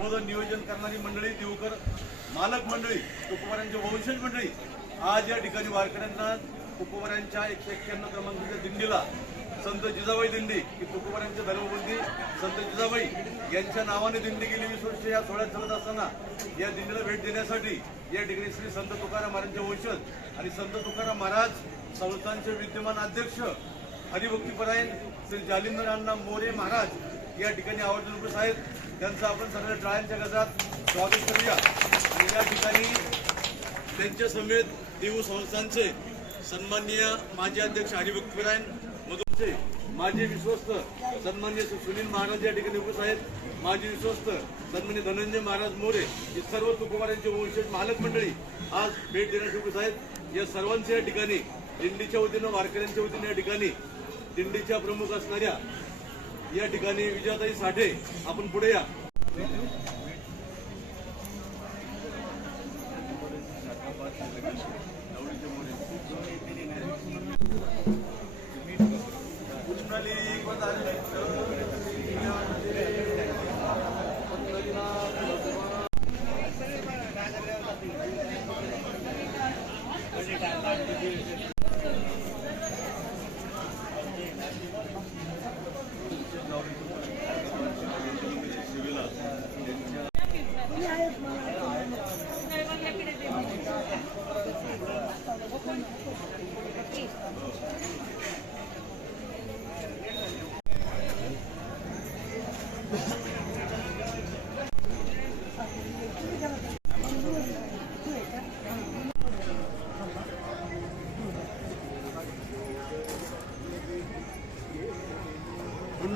प्रबोधन नियोजन करणारी मंडळी देवकर मालक मंडळी तुकोबारांचे वंशज मंडळी आज या ठिकाणी वारकऱ्यांना तुकोबारांच्या एकशे एक्क्याण्णव क्रमांकाच्या दिंडीला संत जिजाबाई दिंडी की तुकोबारांचे धर्मबंदी संत जिजाबाई यांच्या नावाने दिंडी गेली वीस वर्ष या सोहळ्यात चालत असताना या दिंडीला भेट देण्यासाठी या ठिकाणी श्री संत तुकाराम महाराजांचे वंशज आणि संत तुकाराम महाराज संस्थांचे विद्यमान अध्यक्ष हरिभक्तीपरायण श्री जालिंदर अण्णा मोरे महाराज या ठिकाणी आवर्जून उपस्थित आहेत त्यांचं आपण सगळ्या टाळ्यांच्या गजरात स्वागत करूया. आणि या ठिकाणी त्यांच्या समेत देऊ संस्थांचे सन्माननीय माजी अध्यक्ष हरिभक्तीपरायण मधुरचे माजी विश्वस्त सन्मान्य सुनील महाराज या ठिकाणी उपस्थित आहेत माजी विश्वस्त सन्मान्य धनंजय महाराज मोरे हे सर्व तुकोबारांचे वंशज मालक मंडळी आज भेट देण्यासाठी उपस्थित आहेत या सर्वांच्या या ठिकाणी दिंडीच्या वतीनं वारकऱ्यांच्या वतीनं या ठिकाणी दिंडीच्या प्रमुख असणाऱ्या या ठिकाणी विजयाताई साठे आपण पुढे या. कुंडलिक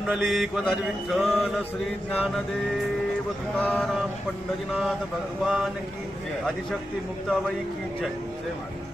वधारी विठ्ठल श्री ज्ञानदेव तुकाराम पंढरीनाथ भगवान की आदिशक्ती मुक्ताबाई की जय. महाराज